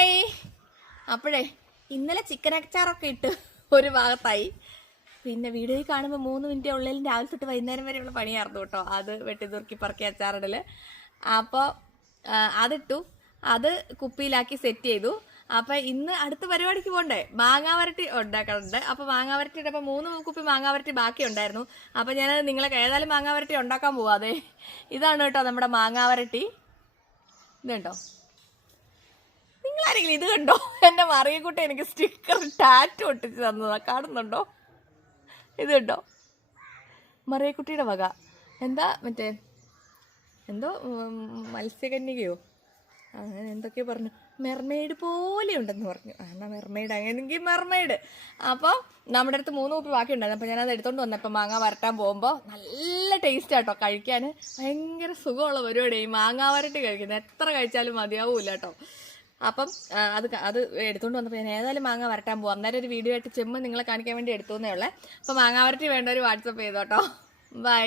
Hi അപ്പോഴേ ഇന്നലെ chicken അച്ചാറൊക്കെ ഇട്ട് ഒരു ഭാഗത്തായി. പിന്നെ വീഡിയോയിൽ കാണുമ്പോൾ മൂന്ന് മിനിറ്റ് ഉള്ളിൽ രാവിലെ തൊട്ട് വൈകുന്നേരം വരെയുള്ള പണിയായിരുന്നു കേട്ടോ. അത് വെട്ടി തുറക്കി പറക്കി അച്ചാറിടൽ അപ്പോൾ അതിട്ടു. അത് കുപ്പിയിലാക്കി സെറ്റ് ചെയ്തു. അപ്പോൾ ഇന്ന് അടുത്ത പരിപാടിക്ക് പോകണ്ടേ മാങ്ങാ വരട്ടി ഉണ്ടാക്കാറുണ്ട്. അപ്പോൾ മാങ്ങാ അപ്പൊ മൂന്ന് കുപ്പി മാങ്ങാ വരട്ടി ബാക്കി ഉണ്ടായിരുന്നു. അപ്പോൾ ഞാൻ നിങ്ങളെ ഏതായാലും മാങ്ങാ വരട്ടി ഉണ്ടാക്കാൻ പോവാതെ ഇതാണ് കേട്ടോ നമ്മുടെ മാങ്ങാ വരട്ടി. നിങ്ങളാരെങ്കിലും ഇത് കണ്ടോ? എന്റെ മറിയക്കുട്ടി എനിക്ക് സ്റ്റിക്കർ ടാറ്റു ഒട്ടിച്ച് തന്നതാ. കാണുന്നുണ്ടോ? ഇത് കണ്ടോ? മറിയക്കുട്ടിയുടെ വക. എന്താ മറ്റേ? എന്തോ മത്സ്യകന്യകയോ? അങ്ങനെ എന്തൊക്കെയോ പറഞ്ഞു. മെർമെയ്ഡ് പോലെ ഉണ്ടെന്ന് പറഞ്ഞു എന്നാ മെർമെയ്ഡ് അങ്ങനെയെങ്കിൽ മെർമെയ്ഡ് അപ്പോൾ നമ്മുടെ അടുത്ത് മൂന്ന് കുപ്പി ബാക്കി ഉണ്ടായിരുന്നു അപ്പോൾ ഞാനത് എടുത്തോണ്ട് വന്നപ്പോൾ മാങ്ങ വരട്ടാൻ പോകുമ്പോൾ നല്ല ടേസ്റ്റ് ആട്ടോ. കഴിക്കാൻ ഭയങ്കര സുഖമുള്ള പരിപാടി ഈ മാങ്ങ വരട്ടി കഴിക്കുന്നത്. എത്ര കഴിച്ചാലും മതിയാവൂല കേട്ടോ അപ്പം അത് അത് എടുത്തുകൊണ്ട് വന്നപ്പോൾ ഞാൻ ഏതായാലും മാങ്ങ വരട്ടാൻ പോകും അന്നേരം ഒരു വീഡിയോ ആയിട്ട് ചെമ്മ് നിങ്ങളെ കാണിക്കാൻ വേണ്ടി എടുത്തു എന്നേ ഉള്ളേ. അപ്പം മാങ്ങ വരട്ടി വേണ്ട ഒരു വാട്സപ്പ് ചെയ്തോട്ടോ ബൈ.